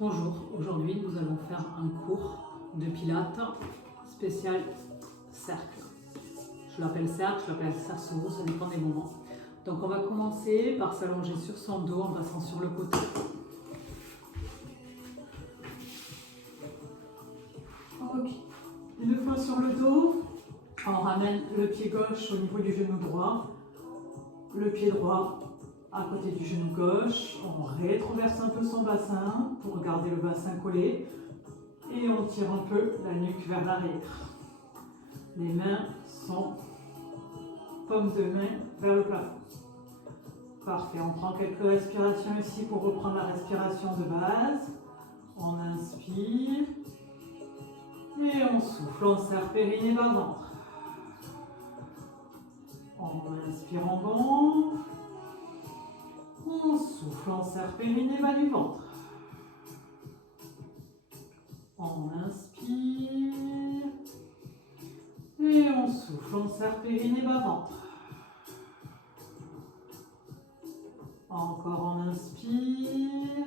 Bonjour, aujourd'hui nous allons faire un cours de pilates spécial cercle. Je l'appelle cercle, je l'appelle cerceau, ça dépend des moments. Donc on va commencer par s'allonger sur son dos en passant sur le côté. Ok, une fois sur le dos, on ramène le pied gauche au niveau du genou droit, le pied droit à côté du genou gauche, on rétroverse un peu son bassin pour garder le bassin collé et on tire un peu la nuque vers l'arrière. Les mains sont paumes de main vers le plafond. Parfait, on prend quelques respirations ici pour reprendre la respiration de base. On inspire et on souffle, on serre périnée bas ventre. On inspire, on gonfle. On souffle, on serre périnée bas du ventre. On inspire. Et on souffle, on serre périnée bas ventre. Encore on inspire.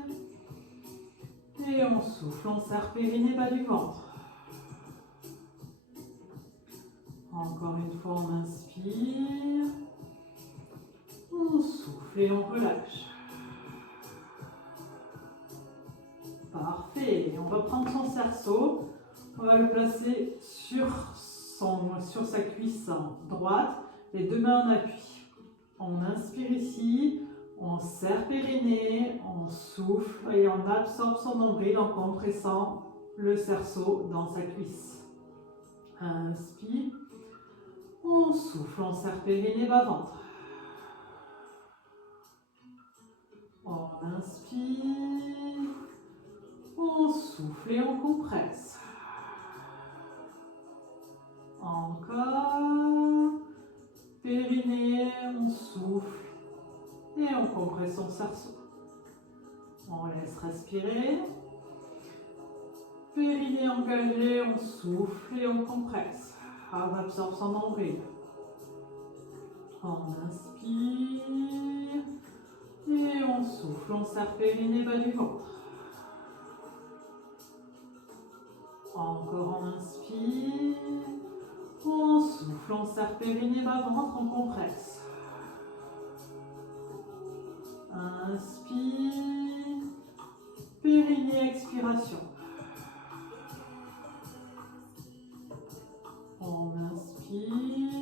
Et on souffle, on serre périnée bas du ventre. Encore une fois, on inspire. On souffle et on relâche. Parfait. On va prendre son cerceau. On va le placer sur sa cuisse droite. Les deux mains en appui. On inspire ici. On serre périnée. On souffle et on absorbe son nombril en compressant le cerceau dans sa cuisse. Inspire. On souffle. On serre périnée bas ventre. On inspire, on souffle et on compresse. Encore, périnée, on souffle et on compresse son cerceau. On laisse respirer. Périnée engagée, on souffle et on compresse. On absorbe son nombril. On inspire. Et on souffle, on serre périnée bas du ventre. Encore on inspire. On souffle, on serre périnée bas ventre, on compresse. Inspire. Périnée, expiration. On inspire.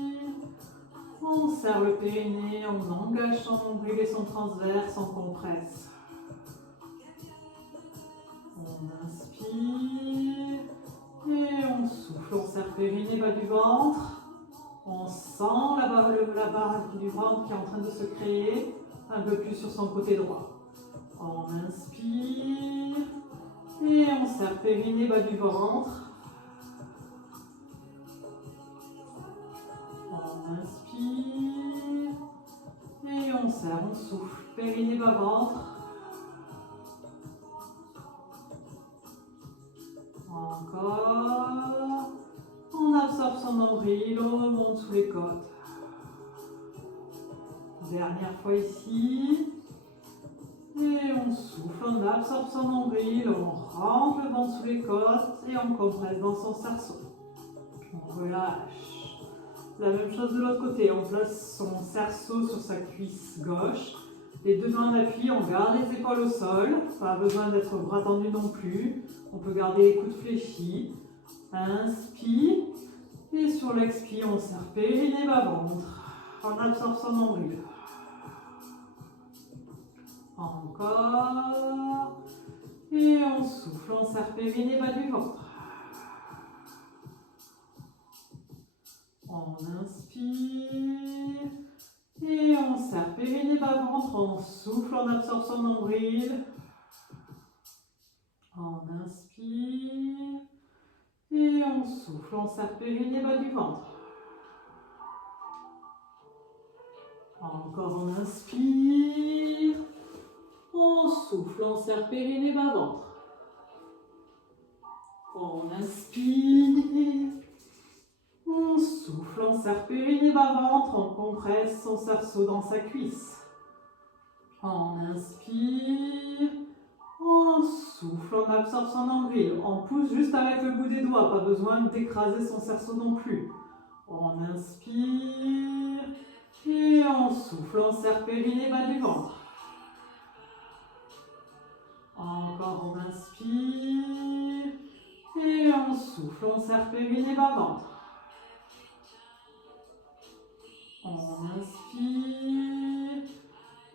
On serre le périnée, on engage son nombril et son transverse, on compresse. On inspire et on souffle, on serre périnée bas du ventre. On sent la barre du ventre qui est en train de se créer un peu plus sur son côté droit. On inspire et on serre périnée bas du ventre. On inspire et on serre, on souffle, périnée bas ventre. Encore. On absorbe son nombril, on remonte sous les côtes. Dernière fois ici. Et on souffle, on absorbe son nombril, on rentre le ventre sous les côtes et on compresse dans son cerceau. On relâche. La même chose de l'autre côté, on place son cerceau sur sa cuisse gauche. Les deux mains en appui, on garde les épaules au sol. Pas besoin d'être bras tendus non plus. On peut garder les coudes fléchis. Inspire. Et sur l'expire, on serre périnée bas ventre. On absorbe son nombril. Encore. Et on souffle, on serre périnée bas du ventre. On inspire et on serre périnée bas ventre, on souffle, on absorbe son nombril. On inspire et on souffle, on serre périnée bas du ventre. Encore on inspire, on souffle, on serre périnée bas ventre. On inspire. On souffle, on serre périnée bas ventre, on compresse son cerceau dans sa cuisse. On inspire, on On souffle, on absorbe son nombril. On pousse juste avec le bout des doigts, pas besoin d'écraser son cerceau non plus. On inspire et on souffle, on serre périnée, bas du ventre. Encore on inspire et on souffle, on serre périnée, bas ventre. On inspire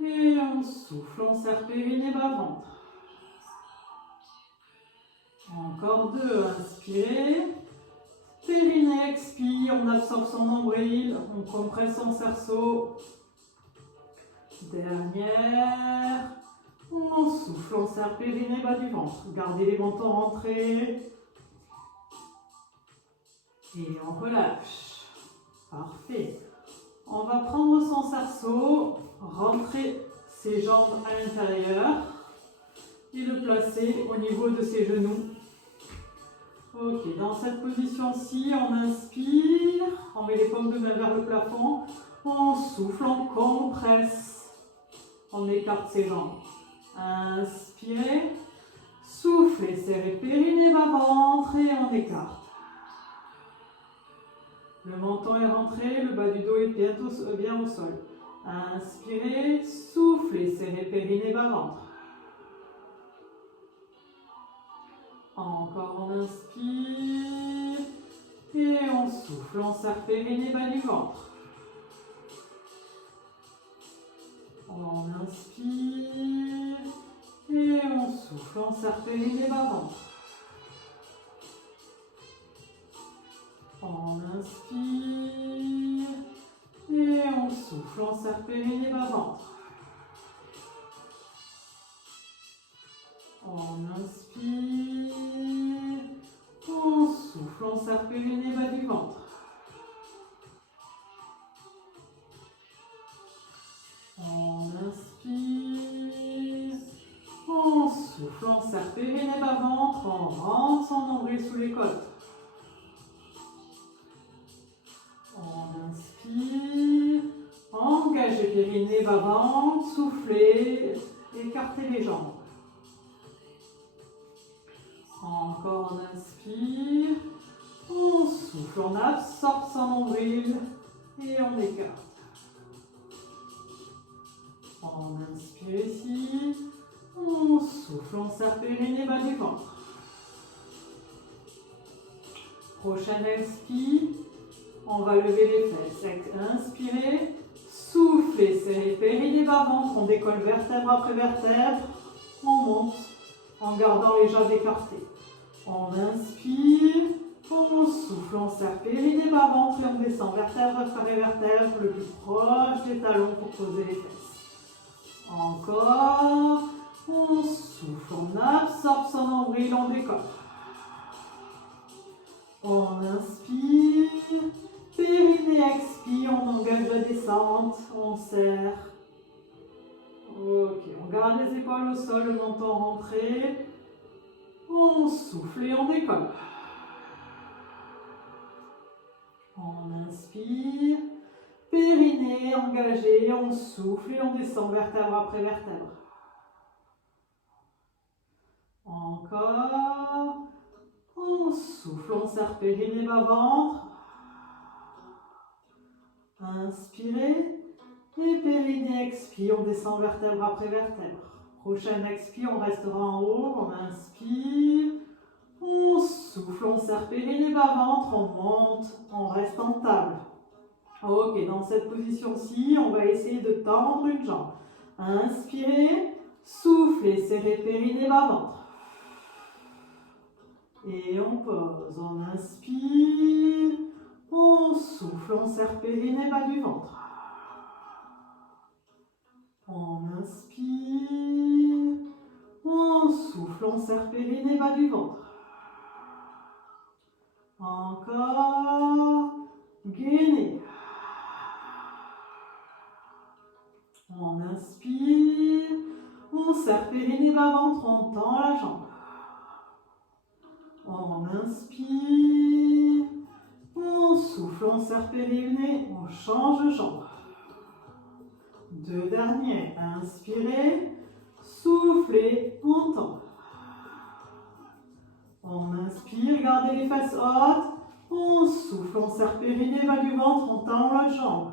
et on souffle, on serre périnée, bas ventre. Encore deux, inspirez. Périnée, expire, on absorbe son nombril, on compresse son cerceau. Dernière, on souffle, on serre périnée, bas du ventre. Gardez les mentons rentrés. Et on relâche. Parfait. On va prendre son cerceau, rentrer ses jambes à l'intérieur et le placer au niveau de ses genoux. Ok, dans cette position-ci, on inspire, on met les paumes de main vers le plafond, on souffle, on compresse, on écarte ses jambes. Inspirez, soufflez, serrez périnée, bas ventre et on écarte. Le menton est rentré, le bas du dos est bien au sol. Inspirez, soufflez, serrez périnée, bas ventre. Encore on inspire et on souffle, on serre périnée, bas du ventre. On inspire et on souffle, on serre périnée, bas ventre. On inspire et on souffle, on serre périnée, bas ventre. On inspire, on souffle, on serre périnée, bas du ventre. On inspire, on souffle, on serre périnée, bas ventre, on rentre son nombril sous les côtes. On inspire, engagez périnée, bas ventre, soufflez, écartez les jambes. Encore on inspire, on souffle, on absorbe son nombril et on écarte. On inspire ici, on souffle, on serre périnée, bas du ventre. Prochain expire, on va lever les fesses. Inspirez, soufflez, serrez périnée, bas ventre, on décolle vertèbre après vertèbre, on monte en gardant les jambes écartées. On inspire, on souffle, on serre périnée, bas ventre et on descend vertèbre après vertèbre le plus proche des talons pour poser les fesses. Encore, on souffle, on absorbe son nombril, on décolle. On inspire, périnée expire, on engage la descente, on serre. Ok, on garde les épaules au sol, le menton rentré. On souffle et on décolle. On inspire, périnée engagé, on souffle et on descend vertèbre après vertèbre. Encore, on souffle, on serre périnée, bas ventre. Inspirez et périnée expire, on descend vertèbre après vertèbre. Prochaine expire, on restera en haut, on inspire, on souffle, on serre périnée, bas ventre, on monte, on reste en table. Ok, dans cette position-ci, on va essayer de tendre une jambe. Inspirez, soufflez, serrez périnée, bas ventre. Et on pose, on inspire, on souffle, on serre périnée, bas du ventre. On inspire, on souffle, on serre périnée, bas du ventre. Encore, gainez. On inspire, on serre périnée, bas ventre, on tend la jambe. On inspire, on souffle, on serre périnée, on change de jambe. Deux derniers, inspirez, soufflez, on tend. gardez les fesses hautes. On souffle, on serre périnée, bas du ventre, on tend l'autre jambe.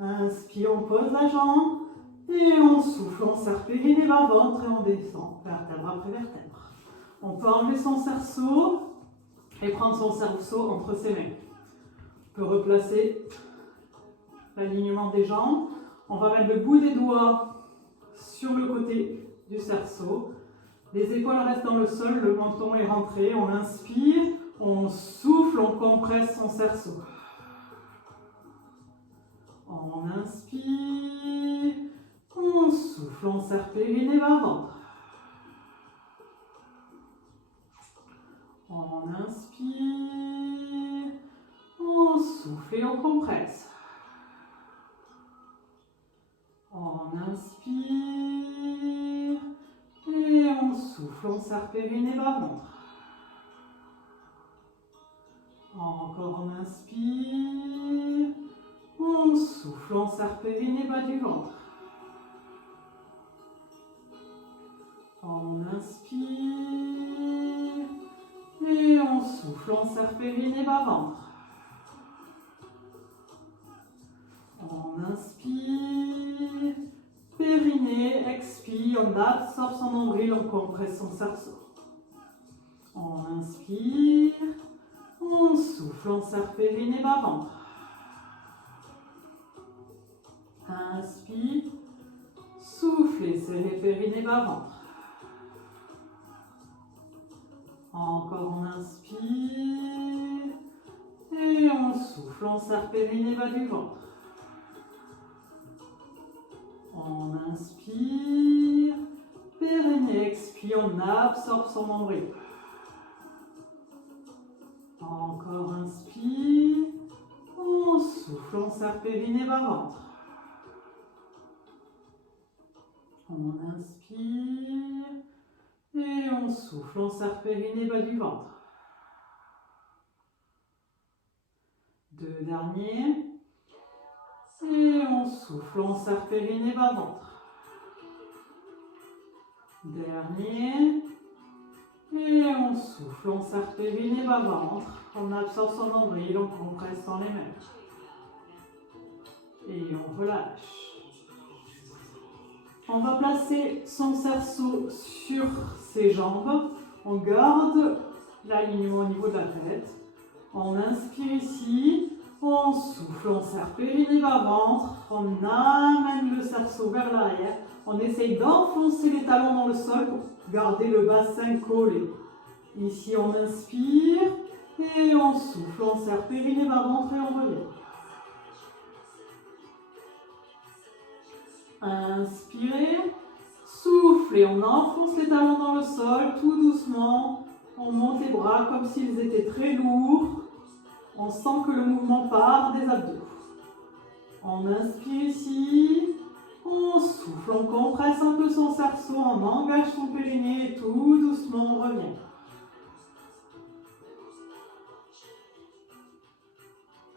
Inspire, on pose la jambe. Et on souffle, on serre périnée, bas ventre et on descend, vertèbre après vertèbre. On peut enlever son cerceau et prendre son cerceau entre ses mains. On peut replacer l'alignement des jambes. On va mettre le bout des doigts sur le côté du cerceau. Les épaules restent dans le sol, le menton est rentré. On inspire, on souffle, on compresse son cerceau. On inspire, on souffle, on serre périnée, bas ventre. On inspire, on souffle et on compresse. On inspire et on souffle, on serre périnée, bas ventre. Encore on inspire, on souffle, on serre périnée, bas du ventre. On inspire et on souffle, on serre périnée, bas ventre. On inspire, périnée, expire, on absorbe son nombril, on compresse son cerceau. On inspire, on souffle, on serre périnée, bas ventre. Inspire, soufflez, serrez périnée, bas ventre. Encore on inspire et on souffle, on serre périnée, bas du ventre. On inspire, périnée, expire, on absorbe son nombril. Encore inspire, on souffle, on serre périnée, bas ventre. On inspire et on souffle, on serre périnée, bas du ventre. Deux derniers. Et on souffle, on serre périnée, bas ventre. Dernier. Et on souffle, on serre périnée, bas ventre. On absorbe son nombril, on compresse dans les mains. Et on relâche. On va placer son cerceau sur ses jambes. On garde l'alignement au niveau de la tête. On inspire ici. On souffle, on serre périnée, bas ventre. On amène le cerceau vers l'arrière. On essaye d'enfoncer les talons dans le sol pour garder le bassin collé. Ici, on inspire et on souffle. On serre périnée, bas ventre et on revient. Inspirez, soufflez, on enfonce les talons dans le sol tout doucement. On monte les bras comme s'ils étaient très lourds. On sent que le mouvement part des abdos. On inspire ici, on souffle, on compresse un peu son cerceau, on engage son périnée et tout doucement on revient.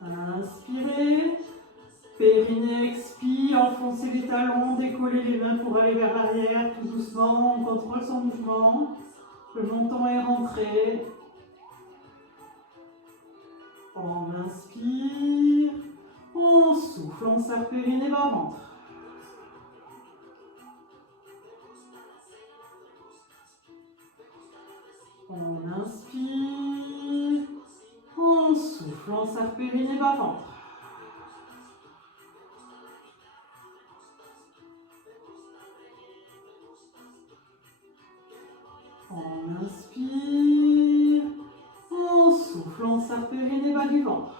Inspirez, périnée, expire, enfoncez les talons, décollez les mains pour aller vers l'arrière, tout doucement, on contrôle son mouvement. Le menton est rentré. On inspire, on souffle, on serre périnée, bas ventre. On inspire, on souffle, on serre périnée, bas ventre. On inspire, on souffle, on serre périnée, bas du ventre.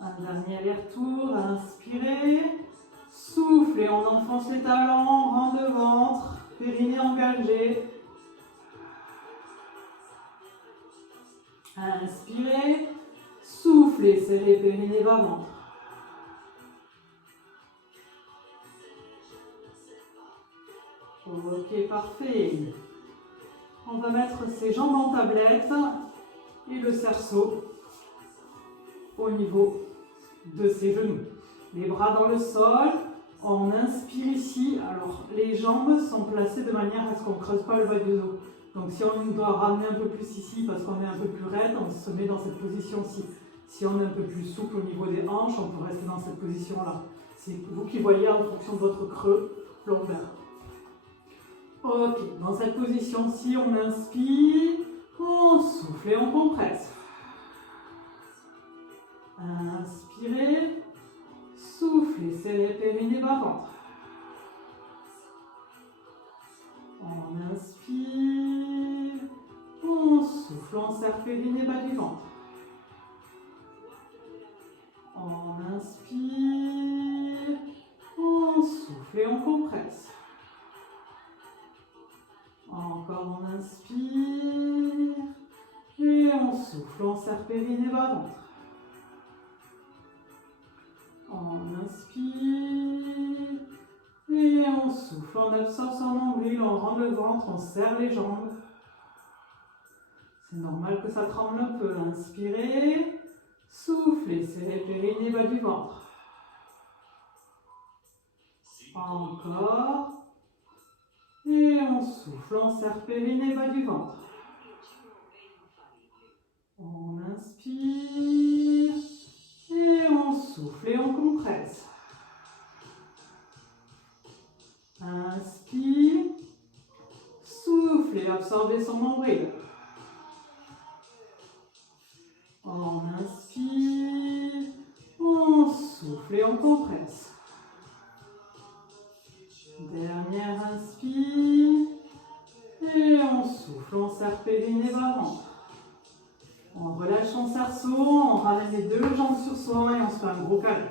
Un dernier aller-retour, inspirez, soufflez, on enfonce les talons, rang de ventre, périnée engagé. Inspirez, soufflez, serrez périnée, bas ventre. Ok, parfait. On va mettre ses jambes en tablette et le cerceau au niveau de ses genoux. Les bras dans le sol, On inspire ici. Alors, les jambes sont placées de manière à ce qu'on ne creuse pas le bas du dos. Donc, si on doit ramener un peu plus ici parce qu'on est un peu plus raide, on se met dans cette position-ci. Si on est un peu plus souple au niveau des hanches, on peut rester dans cette position-là. C'est vous qui voyez en fonction de votre creux lombaire. Ok, dans cette position-ci, on inspire, on souffle et on compresse. Inspirez, soufflez, serrez périnée, bas-ventre. On inspire, on souffle, on serre périnée, bas du ventre. On inspire, on souffle et on compresse. Encore on inspire et on souffle, on serre périnée, bas ventre. On inspire et on souffle, on absorbe son nombril, on rend le ventre, on serre les jambes. C'est normal que ça tremble un peu. Inspirez, soufflez, serrez périnée, bas du ventre. Encore. Et on souffle, on serre périnée, bas du ventre. On inspire. Et on souffle et on compresse. Inspire. Souffle et absorbez son nombril. On inspire. On souffle et on compresse. Dernière inspire. Et on souffle, on serre périnée, bas ventre. On relâche son cerceau, on ramène les deux jambes sur soi et on se fait un gros câlin.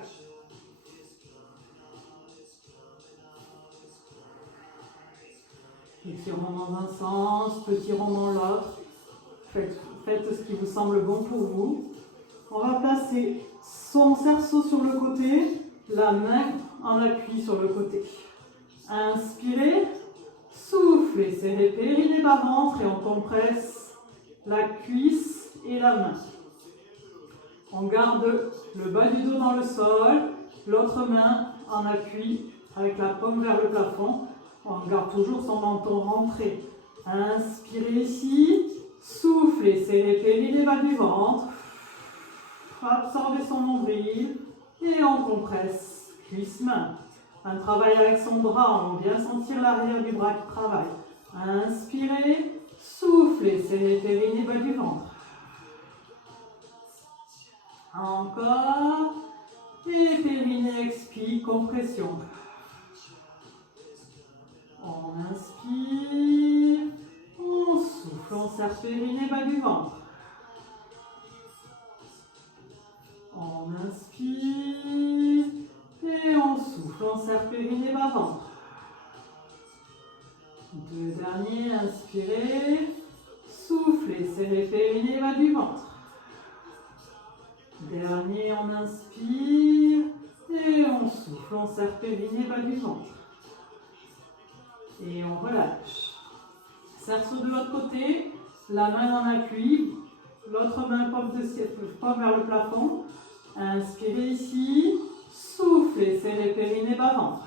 Petit rond dans un sens, petit rond dans l'autre. Faites ce qui vous semble bon pour vous. On va placer son cerceau sur le côté, la main en appui sur le côté. Inspirez, soufflez, serrez périnée, bas ventre et on compresse la cuisse et la main. On garde le bas du dos dans le sol, l'autre main en appui avec la paume vers le plafond. On garde toujours son menton rentré. Inspirez ici, soufflez, serrez périnée, bas du ventre. Absorbez son nombril et on compresse cuisse, main. Un travail avec son bras, on vient sentir l'arrière du bras qui travaille. Inspirez, soufflez, serrez périnée, bas du ventre. Encore. Et périnée, expire, compression. On inspire, on souffle, on serre périnée, bas du ventre. On inspire et on souffle, on serre périnée, bas ventre. Deux derniers, inspirez, soufflez, serrez périnée, bas du ventre. Dernier, on inspire et on souffle, on serre périnée, bas du ventre. Et on relâche. Cerceau de l'autre côté, la main en appui, l'autre main paume vers le plafond. Inspirez ici, soufflez, serrez périnée, bas ventre.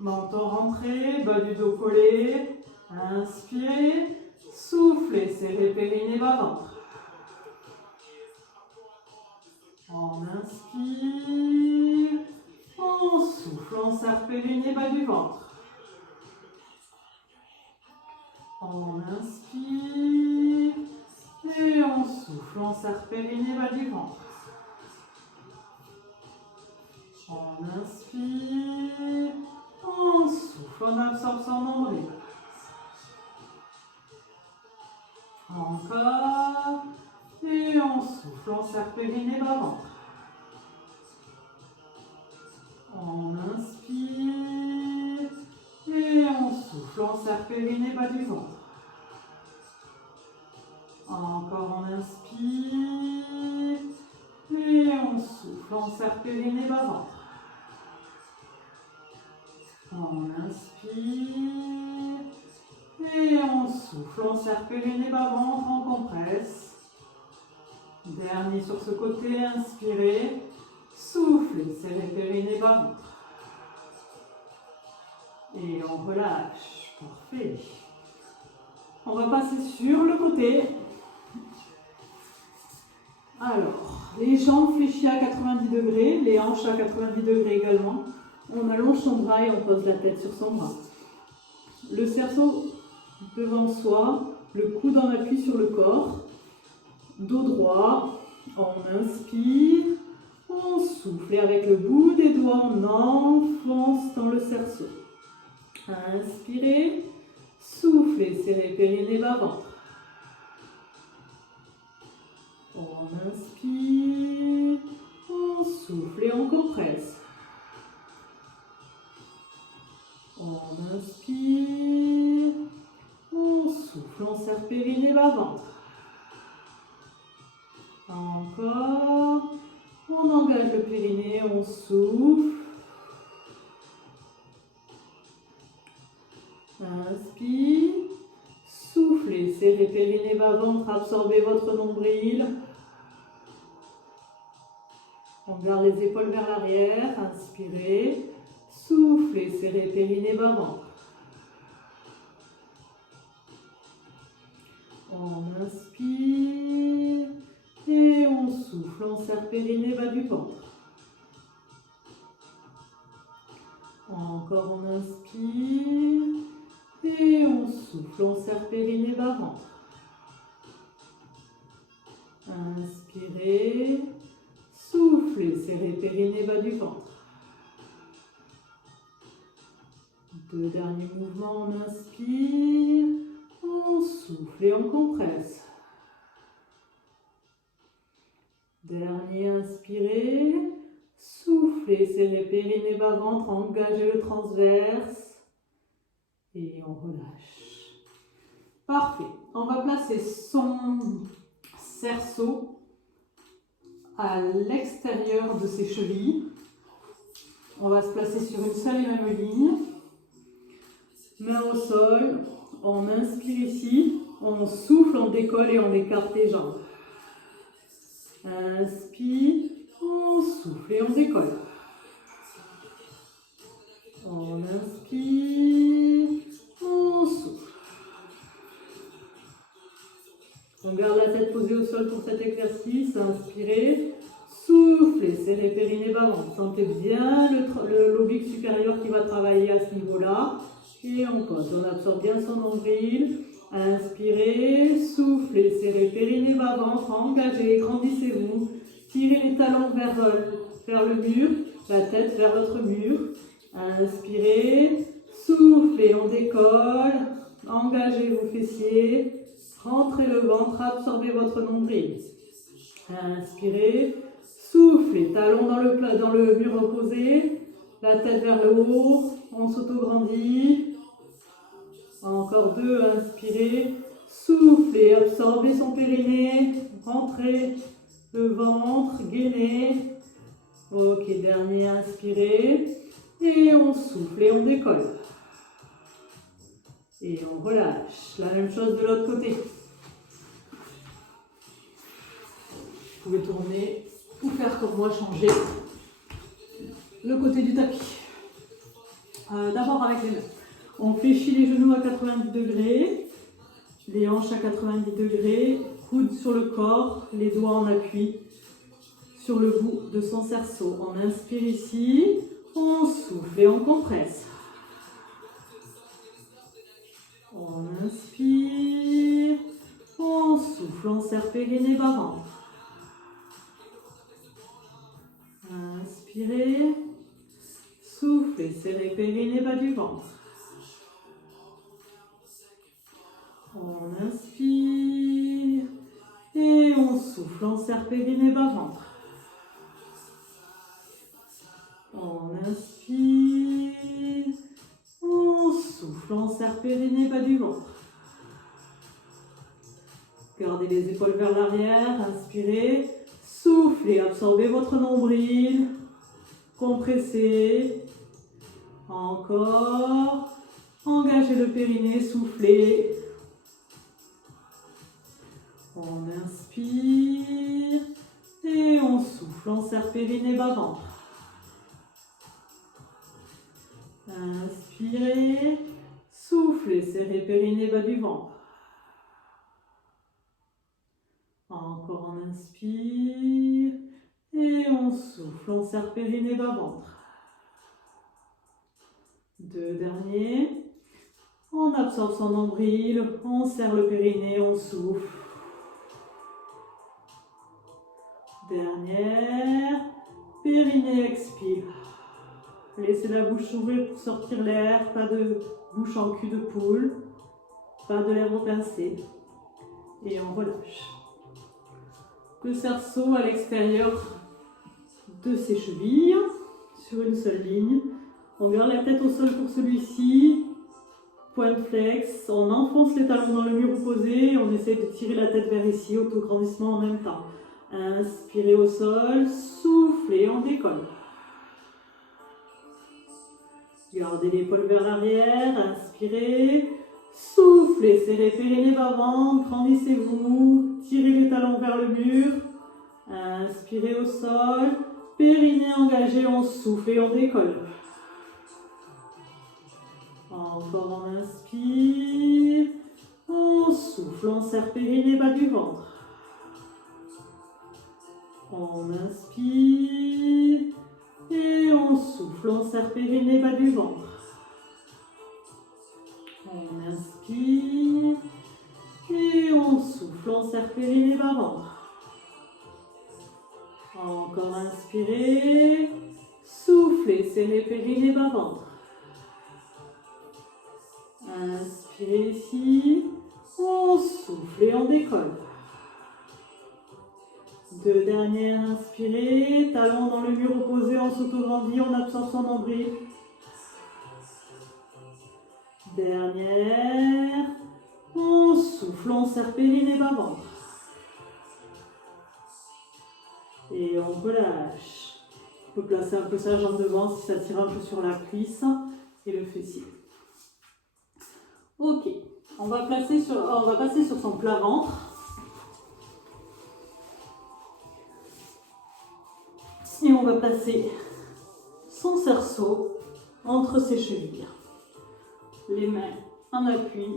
Menton rentré, bas du dos collé. Inspirez, soufflez, serrez périnée, bas ventre. On inspire, on souffle, on serre périnée, bas du ventre. On inspire et on souffle, on serre périnée, bas du ventre. On inspire, on souffle, on absorbe son nombril. Encore. Et on souffle, on serre périnée, bas ventre. On inspire. Et on souffle, on serre périnée, bas du ventre. Encore on inspire. Et on souffle, on serre périnée, bas ventre. On inspire. Et on souffle, on serre périnée, bas ventre, on compresse. Dernier sur ce côté, inspirez, Soufflez, serrez périnée, bas ventre. Et on relâche. Parfait. On va passer sur le côté. Alors, les jambes fléchies à 90 degrés, les hanches à 90 degrés également. On allonge son bras et on pose la tête sur son bras. Le cerceau devant soi, le coude en appui sur le corps. Dos droit, on inspire, on souffle et avec le bout des doigts, on enfonce dans le cerceau. Inspirez, soufflez, serrez périnée, bas ventre. On inspire, on souffle et on compresse. On inspire, on souffle, on serre périnée, bas ventre. Encore, on engage le périnée, on souffle. Inspire, soufflez, serrez périnée, bas ventre, absorbez votre nombril. On garde les épaules vers l'arrière, inspirez, soufflez, serrez périnée, bas ventre. On inspire et on souffle, on serre périnée, bas du ventre. Encore on inspire et on souffle, on serre périnée, bas ventre. Inspirez, soufflez, serrez périnée, bas du ventre. Deux derniers mouvements, on inspire, on souffle et on compresse. Dernier, inspirez, soufflez, serrez périnée, bas ventre, engagez le transverse et on relâche. Parfait. On va placer son cerceau à l'extérieur de ses chevilles. On va se placer sur une seule et même ligne. Main au sol, on inspire ici, on souffle, on décolle et on écarte les jambes. Inspire, on souffle et on décolle. On inspire, on souffle. On garde la tête posée au sol pour cet exercice. Inspirez, soufflez, serrez périnée, bas ventre. Sentez bien l'oblique supérieur qui va travailler à ce niveau-là. Et on pose, on absorbe bien son nombril. Inspirez, soufflez, serrez périnée, bas ventre, engagez, grandissez-vous. Tirez les talons vers le mur, la tête vers votre mur. Inspirez, soufflez, on décolle. Engagez vos fessiers. Rentrez le ventre, absorbez votre nombril. Inspirez, soufflez, talons dans le mur opposé. La tête vers le haut, on s'auto-grandit. Encore deux, inspirez, soufflez, absorbez son périnée, rentrez le ventre, gainez. Ok, dernier, inspirez, et on souffle et on décolle. Et on relâche. La même chose de l'autre côté. Vous pouvez tourner ou faire comme moi, changer le côté du tapis. D'abord avec les mains. On fléchit les genoux à 90 degrés, les hanches à 90 degrés, coudes sur le corps, les doigts en appui sur le bout de son cerceau. On inspire ici, on souffle et on compresse. On inspire, on souffle, on serre périnée, bas ventre. Inspirez, soufflez, serrez périnée, bas du ventre. On inspire et on souffle, on serre périnée, bas ventre. On inspire, on souffle, on serre périnée, bas du ventre. Gardez les épaules vers l'arrière, inspirez, soufflez, absorbez votre nombril, compressez. Encore, engagez le périnée, soufflez. On inspire et on souffle, souffle, on serre périnée, bas ventre. Inspirez, soufflez, serrez périnée, bas du ventre. Encore on inspire et on souffle, on serre périnée, bas ventre. Deux derniers. On absorbe son nombril, on serre le périnée, on souffle. Dernière. Périnée, expire. Laissez la bouche s'ouvrir pour sortir l'air. Pas de bouche en cul de poule. Pas de lèvres pincées. Et on relâche. Le cerceau à l'extérieur de ses chevilles, sur une seule ligne. On garde la tête au sol pour celui-ci. Pointe flex. On enfonce les talons dans le mur opposé. On essaie de tirer la tête vers ici, autograndissement en même temps. Inspirez au sol, soufflez, on décolle. Gardez l'épaule vers l'arrière, inspirez, soufflez, serrez périnée bas ventre, grandissez-vous, tirez les talons vers le mur. Inspirez au sol, périnée engagé, on souffle et on décolle. Encore on inspire, on souffle, on serre périnée bas du ventre. On inspire et on souffle, on serre périnée bas du ventre. On inspire et on souffle, on serre périnée bas ventre. Encore inspirez, soufflez, serrez périnée bas ventre. Inspirez ici, on souffle et on décolle. Deux dernières, inspirez, talons dans le mur opposé, on s'autograndit, on absorbe son nombril. Dernière, on souffle, on serre périnée bas ventre. Et on relâche. On peut placer un peu sa jambe devant si ça tire un peu sur la cuisse et le fessier. Ok, on va passer sur son plat ventre. Et on va placer son cerceau entre ses chevilles. Les mains en appui,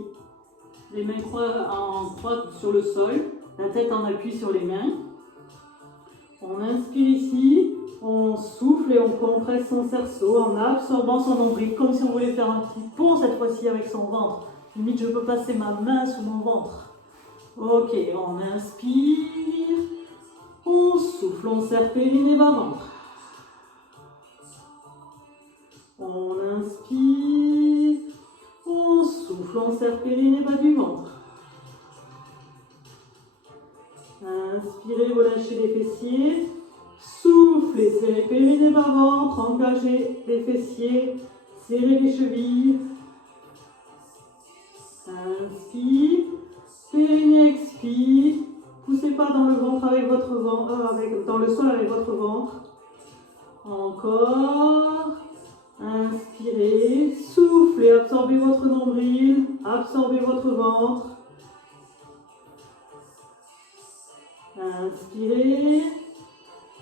les mains en croix sur le sol, la tête en appui sur les mains. On inspire ici, on souffle et on compresse son cerceau en absorbant son nombril, comme si on voulait faire un petit pont cette fois-ci avec son ventre. Limite, je peux passer ma main sous mon ventre. Ok, on inspire, on souffle, on serre périnée bas ventre. On inspire, on souffle, on serre périnée bas du ventre. Inspirez, relâchez les fessiers. Soufflez, serrez périnée bas ventre, engagez les fessiers, serrez les chevilles. Inspire, périnée expire. Poussez pas dans le ventre avec votre ventre, dans le sol avec votre ventre. Encore. Inspirez, soufflez, absorbez votre nombril, absorbez votre ventre. Inspirez,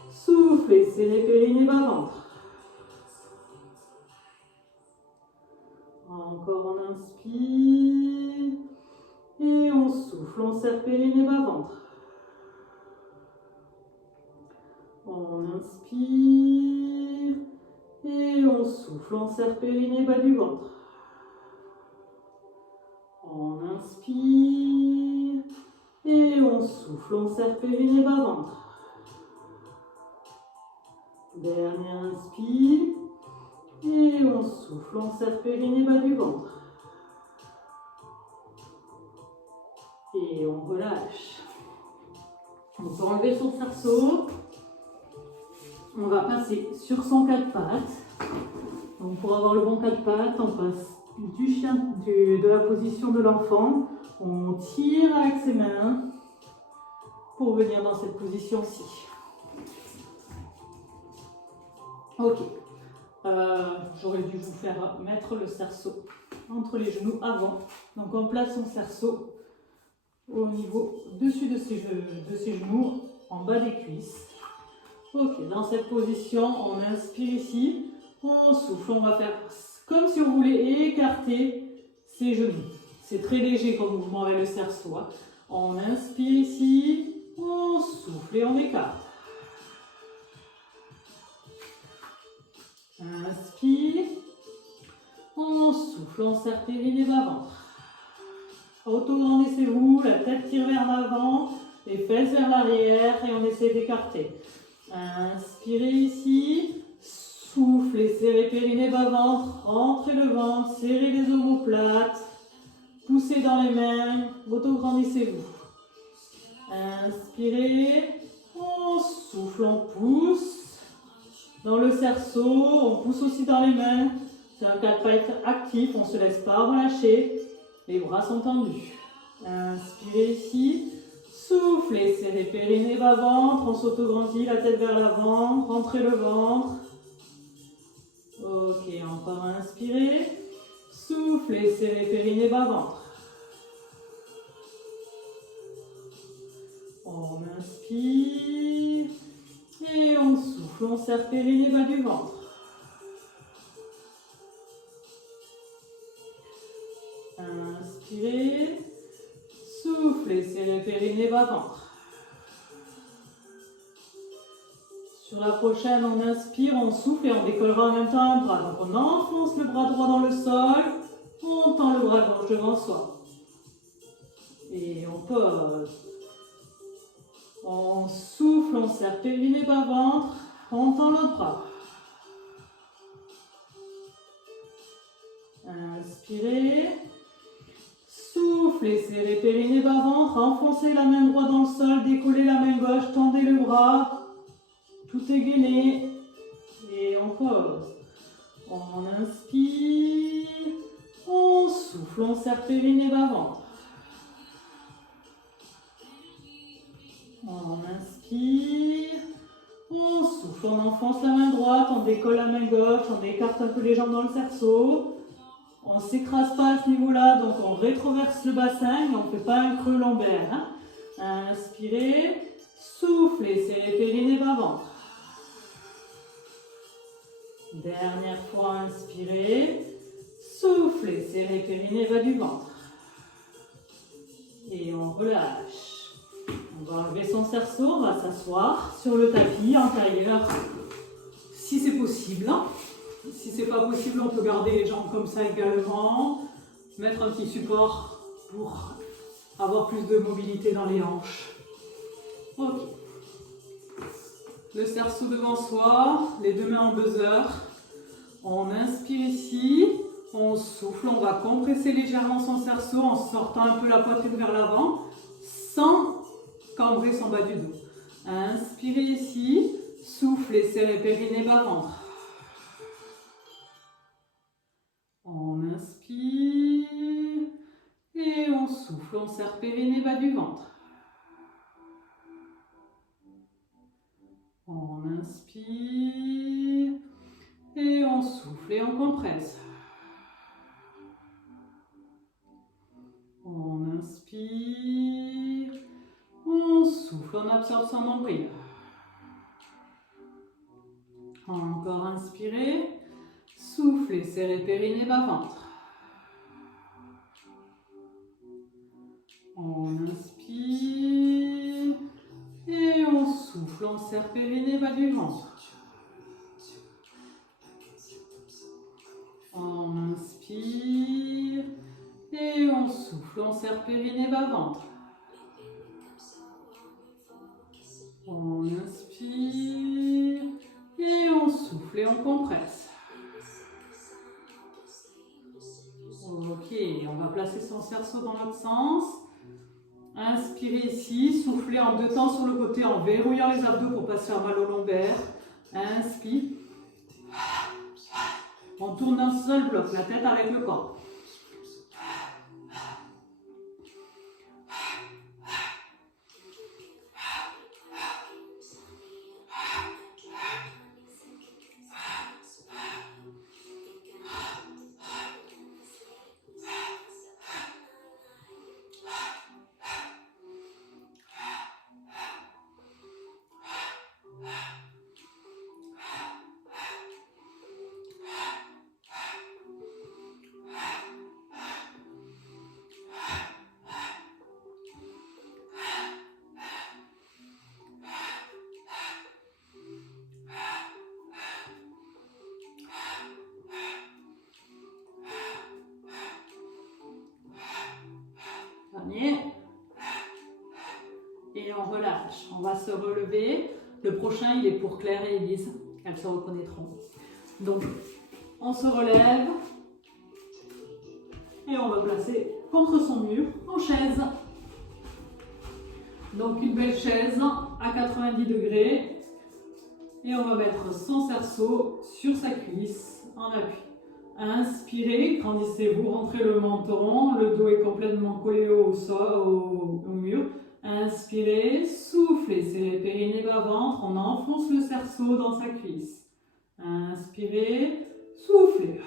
soufflez, serrez périnée bas ventre. Encore on inspire et on souffle, on serre périnée bas ventre. On inspire et on souffle, on serre périnée bas du ventre. On inspire et on souffle, on serre périnée bas ventre. Dernier inspire et on souffle, on serre périnée bas du ventre. Et on relâche. On peut enlever son cerceau. On va passer sur son quatre pattes. Donc pour avoir le bon quatre pattes, on passe de la position de l'enfant. On tire avec ses mains pour venir dans cette position-ci. Ok. J'aurais dû vous faire mettre le cerceau entre les genoux avant. Donc on place son cerceau au niveau dessus de ses genoux, en bas des cuisses. Ok, dans cette position, on inspire ici, on souffle, on va faire comme si on voulait écarter ses genoux. C'est très léger comme mouvement avec le cerceau. Hein. On inspire ici, on souffle et on écarte. Inspire, on souffle, on serre périnée bas-ventre. Auto-grandissez-vous, la tête tire vers l'avant, les fesses vers l'arrière et on essaie d'écarter. Inspirez ici, soufflez, serrez périnée bas-ventre, rentrez le ventre, serrez les omoplates, poussez dans les mains, auto-grandissez-vous. Inspirez, on souffle, on pousse. Dans le cerceau, on pousse aussi dans les mains. C'est un cas de pas être actif, on ne se laisse pas relâcher. Les bras sont tendus. Inspirez ici. Soufflez, serrez périnée bas-ventre, on s'auto-grandit, la tête vers l'avant, rentrez le ventre. Ok, encore inspirez. Soufflez, serrez périnée bas-ventre. On inspire. Et on souffle, on serre périnée bas du ventre. Inspirez. Soufflez, serrez périnée bas ventre. Sur la prochaine, on inspire, on souffle et on décollera en même temps un bras. Donc on enfonce le bras droit dans le sol, on tend le bras gauche devant soi. Et on pose. On souffle, on serre périnée bas ventre, on tend l'autre bras. Inspirez. Soufflez, serrez périnée bas ventre, enfoncez la main droite dans le sol, décollez la main gauche, tendez le bras. Tout est gainé. Et on pose. On inspire. On souffle, on serre périnée bas ventre. On inspire. On souffle, on enfonce la main droite, on décolle la main gauche, on écarte un peu les jambes dans le cerceau. On ne s'écrase pas à ce niveau-là, donc on rétroverse le bassin, mais on ne fait pas un creux lombaire. Hein. Inspirez, soufflez, serrez périnée bas ventre. Dernière fois, inspirez, soufflez, serrez périnée bas du ventre. Et on relâche. On va enlever son cerceau, on va s'asseoir sur le tapis en tailleur, si c'est possible. Si c'est pas possible, on peut garder les jambes comme ça également. Mettre un petit support pour avoir plus de mobilité dans les hanches. Ok. Le cerceau devant soi, les deux mains en buzzer. On inspire ici, on souffle, on va compresser légèrement son cerceau en sortant un peu la poitrine vers l'avant, sans cambrer son bas du dos. Inspirez ici, soufflez, serrez périnée bas ventre. On inspire et on souffle, on serre périnée bas du ventre. On inspire et on souffle et on compresse. On inspire, on souffle, on absorbe son nombril. Encore inspirez. Soufflez, serrez périnée bas ventre. On inspire et on souffle, on serre périnée bas du ventre. On inspire et on souffle, on serre périnée bas ventre. On inspire et on souffle et on compresse. Ok, on va placer son cerceau dans l'autre sens. Inspirez ici, soufflez en deux temps sur le côté en verrouillant les abdos pour ne pas se faire mal au lombaire. Inspire. On tourne d'un seul bloc, la tête avec le corps. On va se relever. Le prochain, il est pour Claire et Elise. Elles se reconnaîtront. Donc, on se relève. Et on va placer contre son mur en chaise. Donc, une belle chaise à 90 degrés. Et on va mettre son cerceau sur sa cuisse en appui. Inspirez, grandissez-vous, rentrez le menton, le dos est complètement collé au mur. Inspirez, soufflez, serrez périnée bas-ventre, on enfonce le cerceau dans sa cuisse. Inspirez, soufflez.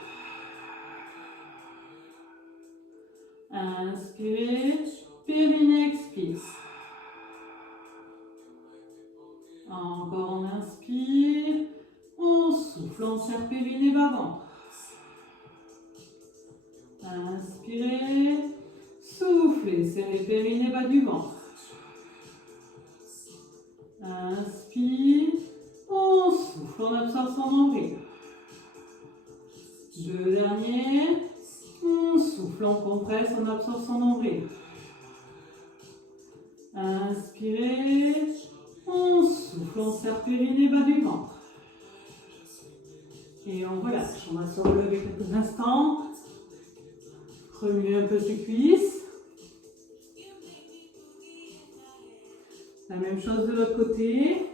Inspirez, périnée expire. Encore on inspire, on souffle, on serre périnée bas-ventre. Inspirez, soufflez, serrez périnée bas du ventre. Inspire, on souffle, on absorbe son nombril. Deux derniers, on souffle, on compresse, on absorbe son nombril. Inspirez, on souffle, on serre périnée bas du ventre. Et on relâche, on va se relever quelques instants. Remuer un peu ses cuisses. La même chose de l'autre côté.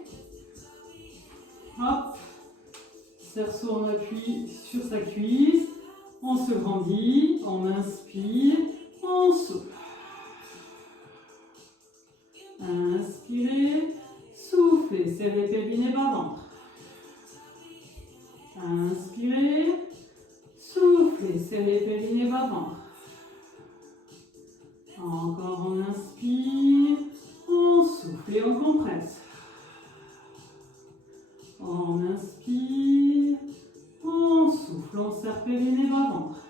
Hop. Cerceau en appui sur sa cuisse. On se grandit. On inspire. On souffle. Inspirez. Soufflez. Serrez périnée bas-ventre. Inspirez. Soufflez. Serrez périnée bas-ventre. Encore on inspire, on souffle et on compresse. On inspire, on souffle, on serre périnée bas-ventre.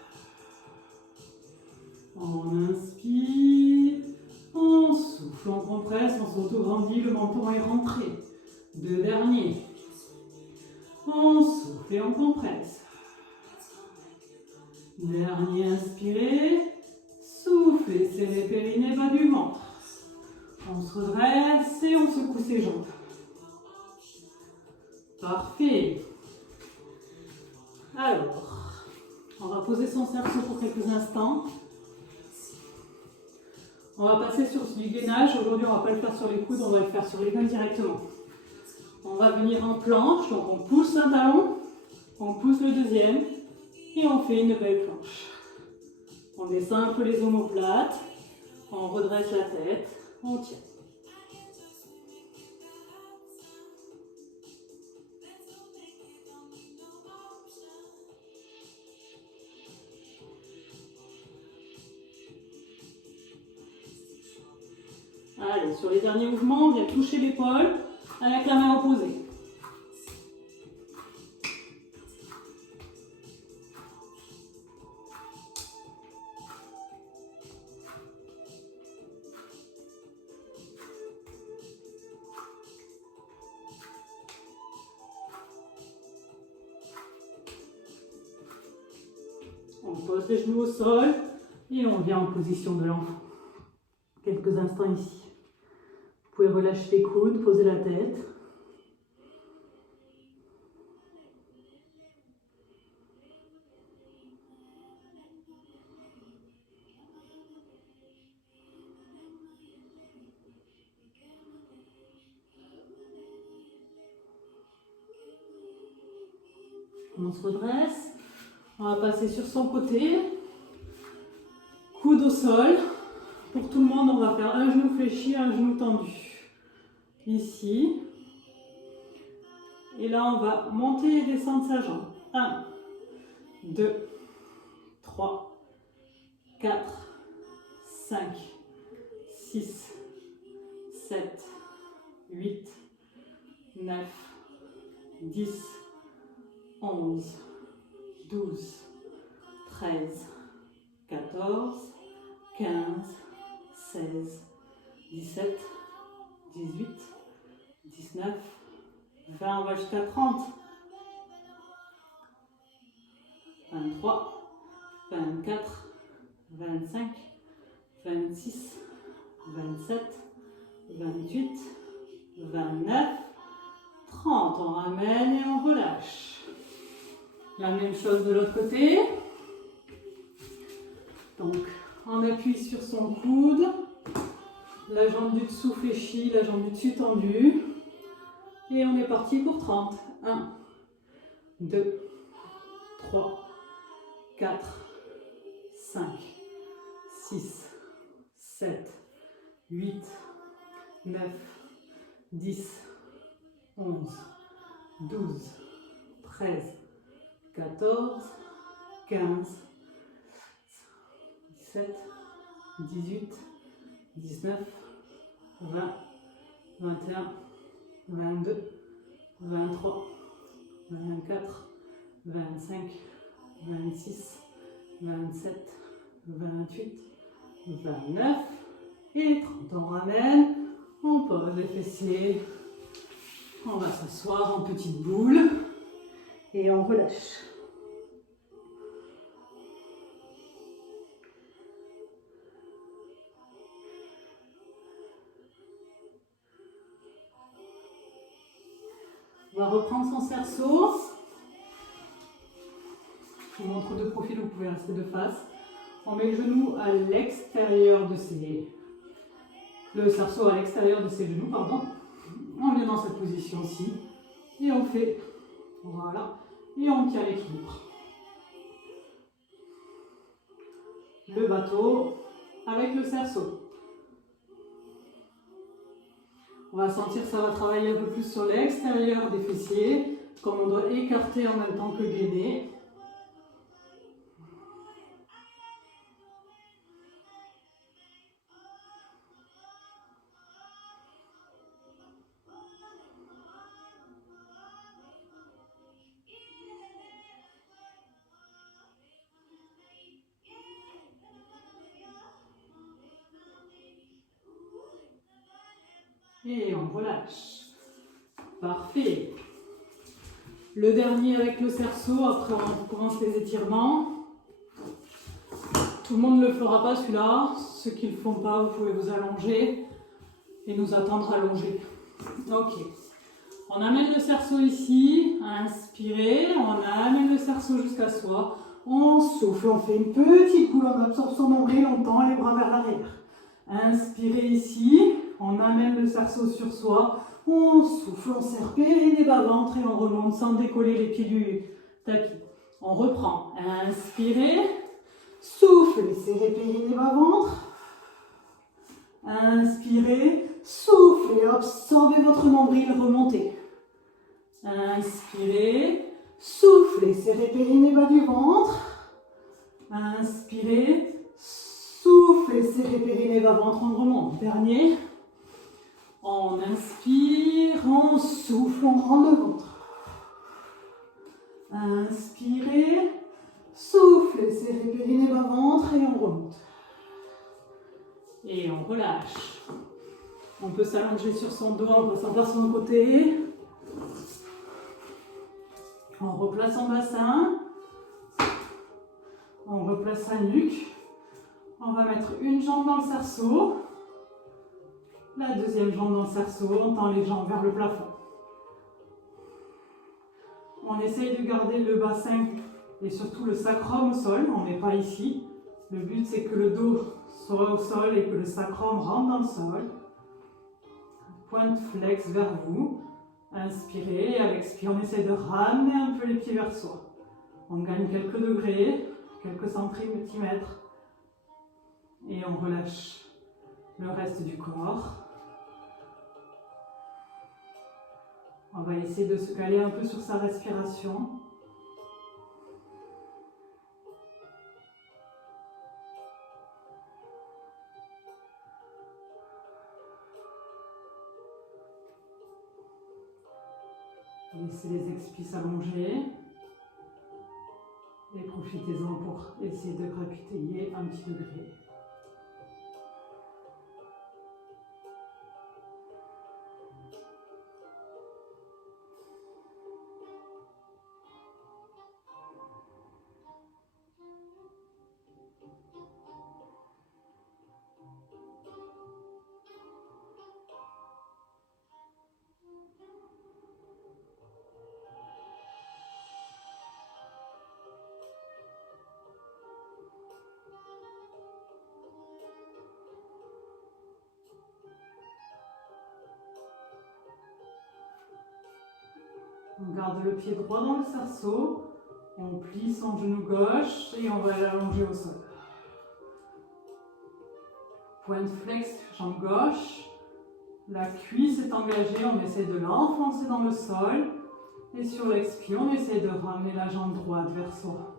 On inspire, on souffle, on compresse, on s'auto-grandit, le menton est rentré. Deux derniers. On souffle et on compresse. Dernier, inspirez. Soufflez, serrez périnée bas du ventre. On se redresse et on secoue ses jambes. Parfait. Alors, on va poser son cerceau pour quelques instants. On va passer sur du gainage. Aujourd'hui, on ne va pas le faire sur les coudes, on va le faire sur les mains directement. On va venir en planche, donc on pousse un talon, on pousse le deuxième et on fait une belle planche. On descend un peu les omoplates, on redresse la tête, on tient. Allez, sur les derniers mouvements, on vient toucher l'épaule avec la main opposée. On pose les genoux au sol et on vient en position de l'enfant. Quelques instants ici. Vous pouvez relâcher les coudes, poser la tête. On se redresse. On va passer sur son côté. Coude au sol. Pour tout le monde, on va faire un genou fléchi, un genou tendu. Ici. Et là, on va monter et descendre sa jambe. 1, 2, 3, 4, 5, 6, 7, 8, 9, 10, 11, 12, 13, 14, 15, 16, 17, 18, 19, 20, on va jusqu'à 30, 23, 24, 25, 26, 27, 28, 29, 30. On ramène et on relâche. La même chose de l'autre côté. Donc, on appuie sur son coude. La jambe du dessous fléchie, la jambe du dessus tendue. Et on est parti pour 30. 1, 2, 3, 4, 5, 6, 7, 8, 9, 10, 11, 12, 13, 14, 15, 17, 18, 19, 20, 21, 22, 23, 24, 25, 26, 27, 28, 29 et 30. On ramène, on pose les fessiers, on va s'asseoir en petite boule et on relâche. On va reprendre son cerceau. Je vous montre de profil, vous pouvez rester de face. On met le genou à l'extérieur de ses... le cerceau à l'extérieur de ses genoux, pardon. On vient dans cette position-ci. Et on fait... Voilà. Et on tient l'équilibre. Le bateau avec le cerceau. On va sentir que ça va travailler un peu plus sur l'extérieur des fessiers, comme on doit écarter en même temps que gainer. Et on relâche. Parfait. Le dernier avec le cerceau, après on commence les étirements. Tout le monde ne le fera pas celui-là. Ceux qui ne le font pas, vous pouvez vous allonger et nous attendre allongés. Ok. On amène le cerceau ici, inspirez, on amène le cerceau jusqu'à soi. On souffle, on fait une petite boule, on absorbe son nombril, on tend les bras vers l'arrière. Inspirez ici, on amène le cerceau sur soi. On souffle, on serre périnée bas-ventre et on remonte sans décoller les pieds du tapis. On reprend. Inspirez, soufflez, serrez périnée bas-ventre. Inspirez, soufflez, absorbez votre nombril, remontez. Inspirez, soufflez, serrez périnée bas du ventre. Inspirez, soufflez, serrez périnée bas ventre, on remonte. Dernier. On inspire, on souffle, on rentre le ventre. Inspirez, soufflez, serrez périnée bas ventre et on remonte. Et on relâche. On peut s'allonger sur son dos en passant par son côté. On replace son bassin. On replace sa nuque. On va mettre une jambe dans le cerceau. La deuxième jambe dans le cerceau. On tend les jambes vers le plafond. On essaye de garder le bassin et surtout le sacrum au sol. On n'est pas ici. Le but, c'est que le dos soit au sol et que le sacrum rentre dans le sol. Pointe flex vers vous. Inspirez. Et à l'expire, on essaie de ramener un peu les pieds vers soi. On gagne quelques degrés, quelques centimètres. Et on relâche le reste du corps. On va essayer de se caler un peu sur sa respiration. Laissez les expis s'allonger. Et profitez-en pour essayer de grappiller un petit degré. On garde le pied droit dans le cerceau. On plie son genou gauche et on va l'allonger au sol. Point de flex, jambe gauche. La cuisse est engagée, on essaie de l'enfoncer dans le sol. Et sur l'expire, on essaie de ramener la jambe droite vers soi.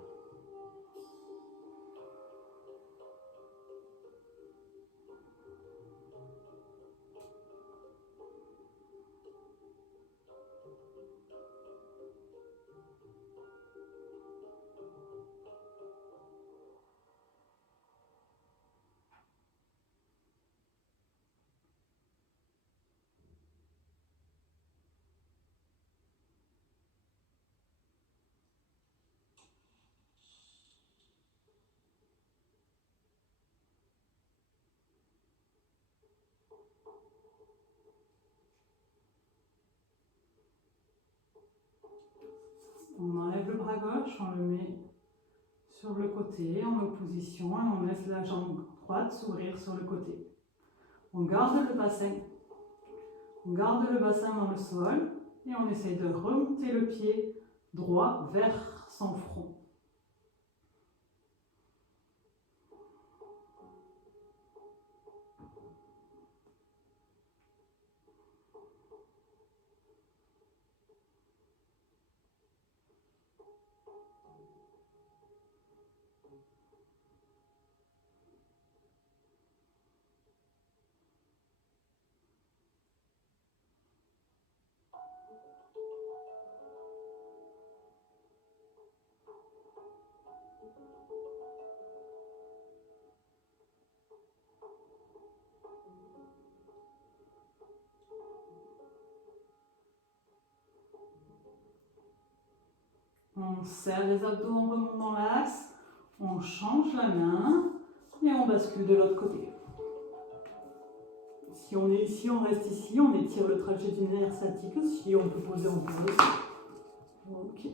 On enlève le bras gauche, on le met sur le côté en opposition et on laisse la jambe droite s'ouvrir sur le côté. On garde le bassin. On garde le bassin dans le sol et on essaie de remonter le pied droit vers son front. On serre les abdos, on remonte dans l'axe, on change la main et on bascule de l'autre côté. Si on est ici, on reste ici, on étire le trajet du nerf sciatique. Si on peut poser, on pose. Ok.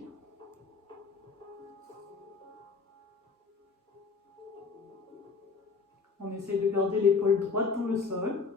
On essaie de garder l'épaule droite dans le sol.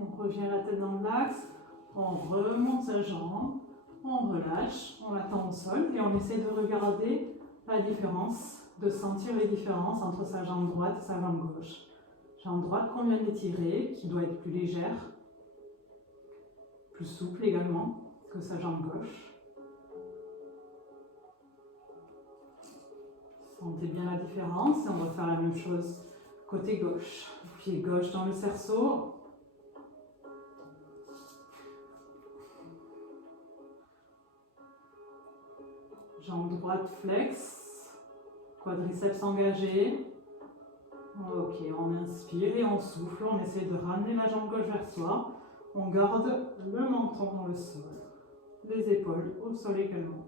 On revient la tête dans l'axe, on remonte sa jambe, on relâche, on l'attend au sol et on essaie de regarder la différence, de sentir les différences entre sa jambe droite et sa jambe gauche. Jambe droite qu'on vient d'étirer, qui doit être plus légère, plus souple également que sa jambe gauche. Sentez bien la différence et on va faire la même chose côté gauche. Pied gauche dans le cerceau. Jambe droite flex, quadriceps engagé. Ok, on inspire et on souffle, on essaie de ramener la jambe gauche vers soi. On garde le menton dans le sol, les épaules au sol également.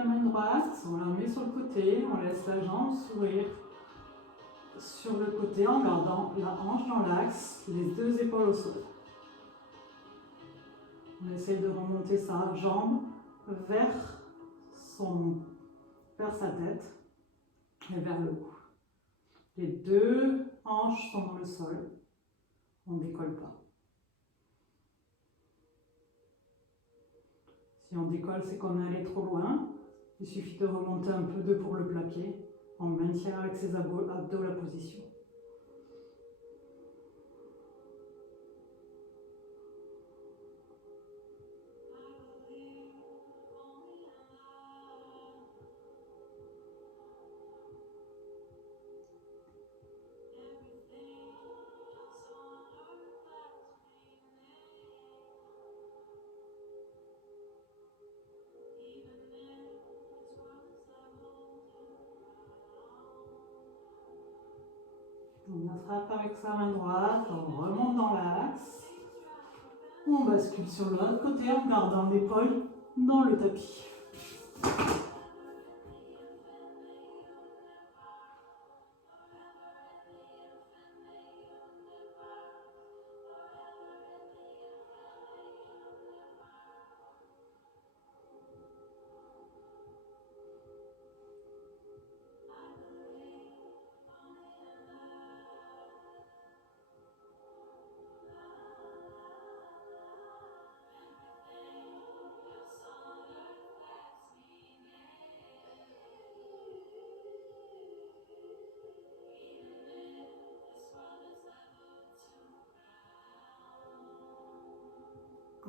la main droite, on la met sur le côté, on laisse la jambe s'ouvrir sur le côté en gardant la hanche dans l'axe, les deux épaules au sol. On essaie de remonter sa jambe vers sa tête et vers le haut. Les deux hanches sont dans le sol, on ne décolle pas. Si on décolle, c'est qu'on est allé trop loin. Il suffit de remonter un peu pour le plaquer. On maintient avec ses abdos la position. On attrape avec sa main droite, on remonte dans l'axe. On bascule sur l'autre côté en gardant l'épaule dans le tapis.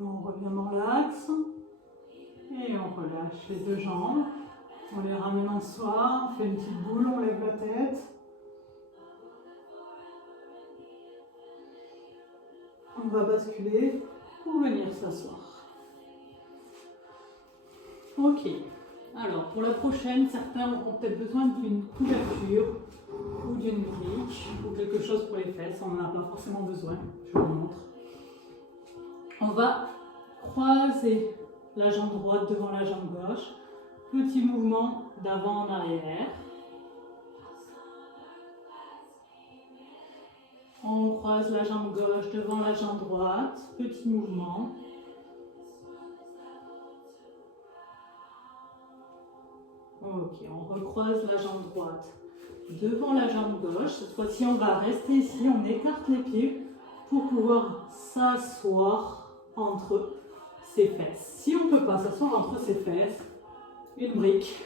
On revient dans l'axe et on relâche les deux jambes. On les ramène en soi, on fait une petite boule, on lève la tête. On va basculer pour venir s'asseoir. Ok, alors pour la prochaine, certains auront peut-être besoin d'une couverture ou d'une brique ou quelque chose pour les fesses. On n'en a pas forcément besoin, je vous montre. On va croiser la jambe droite devant la jambe gauche. Petit mouvement d'avant en arrière. On croise la jambe gauche devant la jambe droite. Petit mouvement. Ok, on recroise la jambe droite devant la jambe gauche. Cette fois-ci, on va rester ici. On écarte les pieds pour pouvoir s'asseoir entre ses fesses. Si on ne peut pas s'asseoir entre ses fesses, une brique.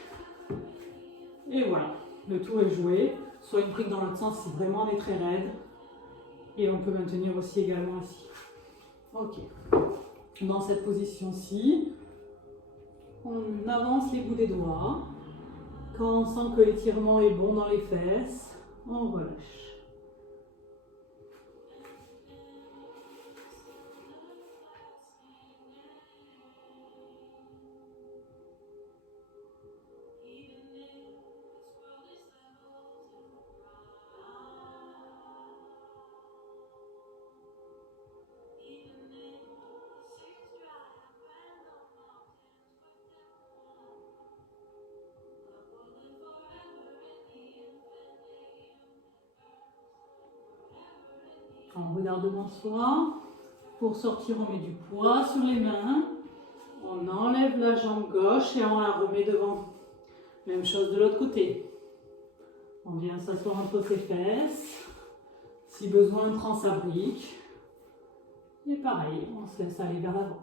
Et voilà, le tout est joué. Soit une brique dans l'autre sens si vraiment on est très raide. Et on peut maintenir aussi également ici. Ok. Dans cette position-ci, on avance les bouts des doigts. Quand on sent que l'étirement est bon dans les fesses, on relâche. On regarde devant soi. Pour sortir, on met du poids sur les mains. On enlève la jambe gauche et on la remet devant. Même chose de l'autre côté. On vient s'asseoir entre ses fesses. Si besoin, on prend sa brique. Et pareil, on se laisse aller vers l'avant.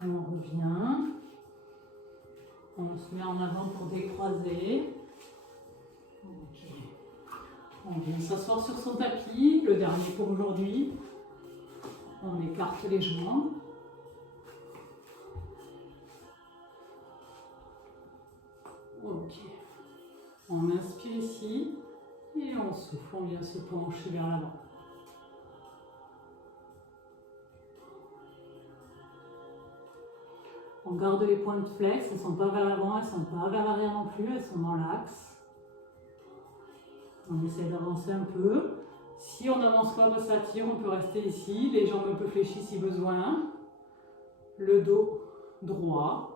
On revient. On se met en avant pour décroiser. Okay. On vient s'asseoir sur son tapis, le dernier pour aujourd'hui. On écarte les jambes. Ok. On inspire ici et on souffle, on vient se pencher vers l'avant. On garde les pointes flex, elles ne sont pas vers l'avant, elles ne sont pas vers l'arrière non plus, elles sont dans l'axe. On essaie d'avancer un peu. Si on n'avance pas, ça tire, on peut rester ici. Les jambes un peu fléchies si besoin. Le dos droit.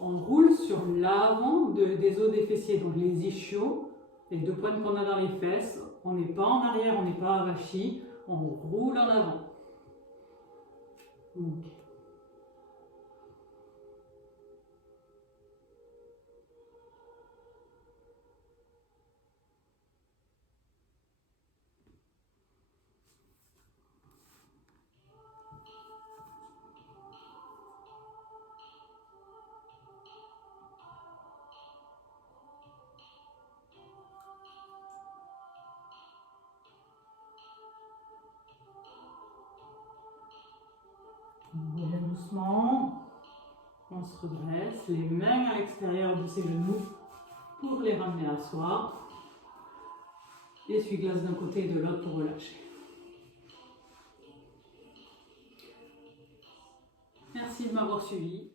On roule sur l'avant des os des fessiers, donc les ischios, les deux pointes qu'on a dans les fesses. On n'est pas en arrière, on n'est pas avachi. On roule en avant. Ok. On revient doucement, on se redresse, les mains à l'extérieur de ses genoux pour les ramener à soi. Essuie-glace d'un côté et de l'autre pour relâcher. Merci de m'avoir suivi.